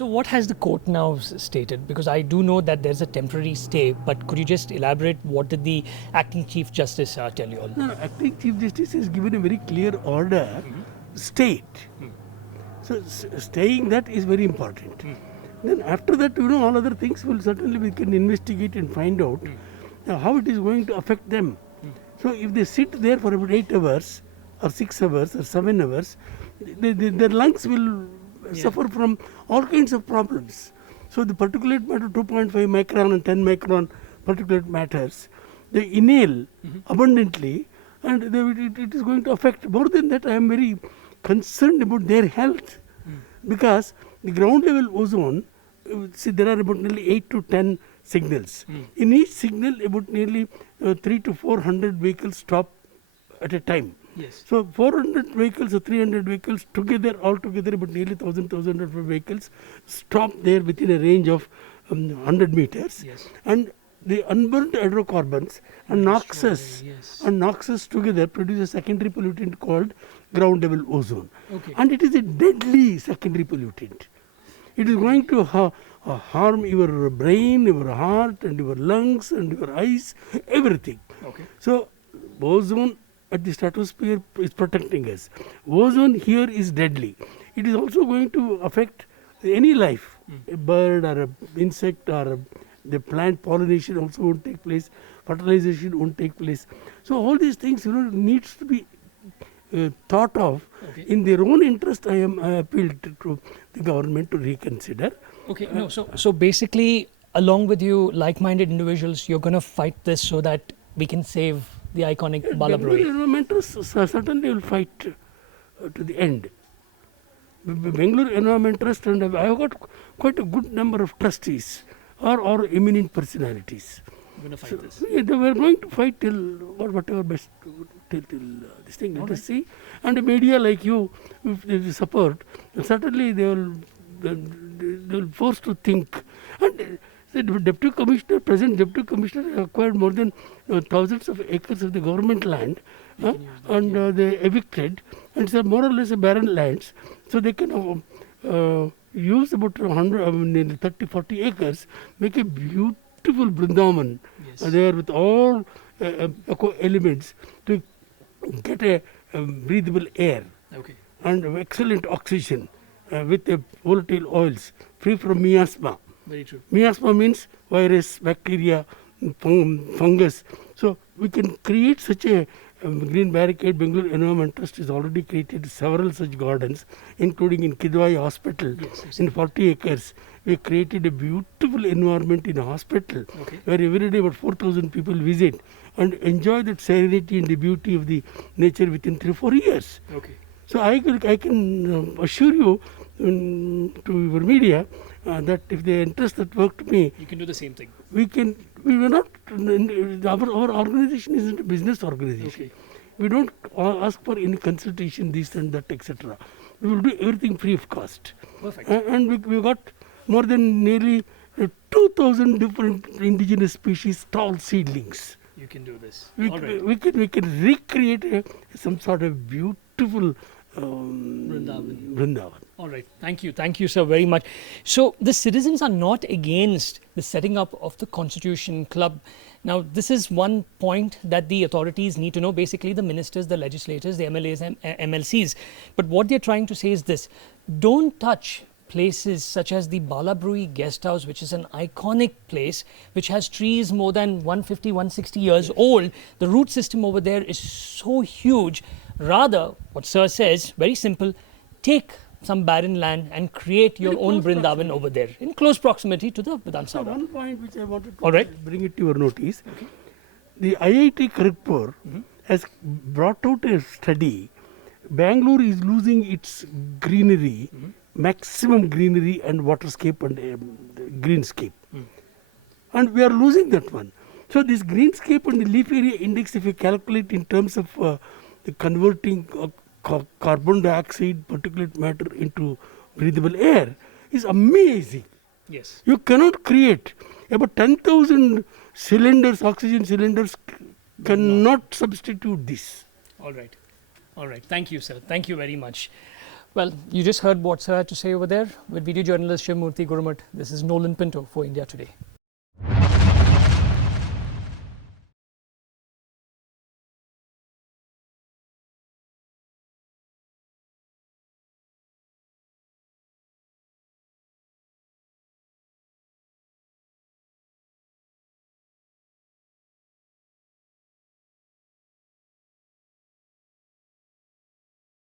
So what has the court now stated? Because I do know that there's a temporary stay, but could you just elaborate what did the acting Chief Justice tell you all? No, acting Chief Justice has given a very clear order, state. So staying that is very important. Then after that, all other things will certainly we can investigate and find out how it is going to affect them. So if they sit there for about 8 hours or 6 hours or 7 hours, their lungs will suffer from all kinds of problems. So the particulate matter 2.5 micron and 10 micron particulate matters, they inhale abundantly, and it is going to affect. More than that, I am very concerned about their health, because the ground level ozone, see, there are about nearly 8 to 10 signals. In each signal, about nearly 3 to 400 vehicles stop at a time. Yes. So 400 vehicles or 300 vehicles together, altogether about nearly 1,000 vehicles stop there within a range of 100 meters. Yes. And the unburned hydrocarbons and NOxes together produce a secondary pollutant called ground level ozone. Okay. And it is a deadly secondary pollutant. It is going to harm your brain, your heart, and your lungs, and your eyes, everything. Okay. So ozone at the stratosphere is protecting us. Ozone here is deadly. It is also going to affect any life. A bird or an insect or the plant pollination also won't take place. Fertilization won't take place. So all these things needs to be thought of. Okay. In their own interest. I appealed to the government to reconsider. Okay, no, so basically, along with you, like-minded individuals, you're going to fight this so that we can save the iconic Balabrooie. Environmentalists certainly will fight to the end. Bangalore Environment Trust, and I have got quite a good number of trustees or eminent personalities. We're going to fight this. They were going to fight till whatever best till this thing. Let us see. And the media like you, if they support, certainly they will force to think. And the deputy commissioner, present deputy commissioner, acquired more than thousands of acres of the government land, and they evicted, and it's more or less a barren lands. So they can use about 30-40 acres, make a beautiful Vrindavan there with all eco elements to get a breathable air. Okay. And excellent oxygen with volatile oils, free from miasma. Very true. Miasma means virus, bacteria, fungus. So we can create such a green barricade. Bangalore Environment Trust has already created several such gardens, including in Kidwai Hospital. In 40 acres. We created a beautiful environment in a hospital, where every day about 4,000 people visit and enjoy that serenity and the beauty of the nature within 3-4 years. Okay. So I can assure you to your media that if they entrust that work to me, you can do the same thing. We will not. Our organization isn't a business organization. Okay. We don't ask for any consultation, this and that, etc. We will do everything free of cost. Perfect. And we got more than nearly 2,000 different indigenous species tall seedlings. You can do this. We can recreate some sort of beautiful Vrindavan. All right. Thank you, sir, very much. So the citizens are not against the setting up of the Constitution Club. Now, this is one point that the authorities need to know, basically the ministers, the legislators, the MLAs and MLCs. But what they're trying to say is this: don't touch places such as the Balabrooie Guest House, which is an iconic place, which has trees more than 150, 160 years old. The root system over there is so huge. Rather, what sir says, very simple, take some barren land and create your own Vrindavan over there, in close proximity to the Vidhan Sabha. One point which I wanted to bring it to your notice, the IIT Kharagpur has brought out a study. Bangalore is losing its greenery, maximum greenery and waterscape and greenscape. And we are losing that one. So this greenscape and the leaf area index, if you calculate in terms of the converting carbon dioxide, particulate matter into breathable air, is amazing. Yes. You cannot create about 10,000 cylinders, oxygen cylinders cannot substitute this. All right. Thank you, sir. Thank you very much. Well, you just heard what Sir had to say over there with video journalist Shivmurthy Gurumat. This is Nolan Pinto for India Today.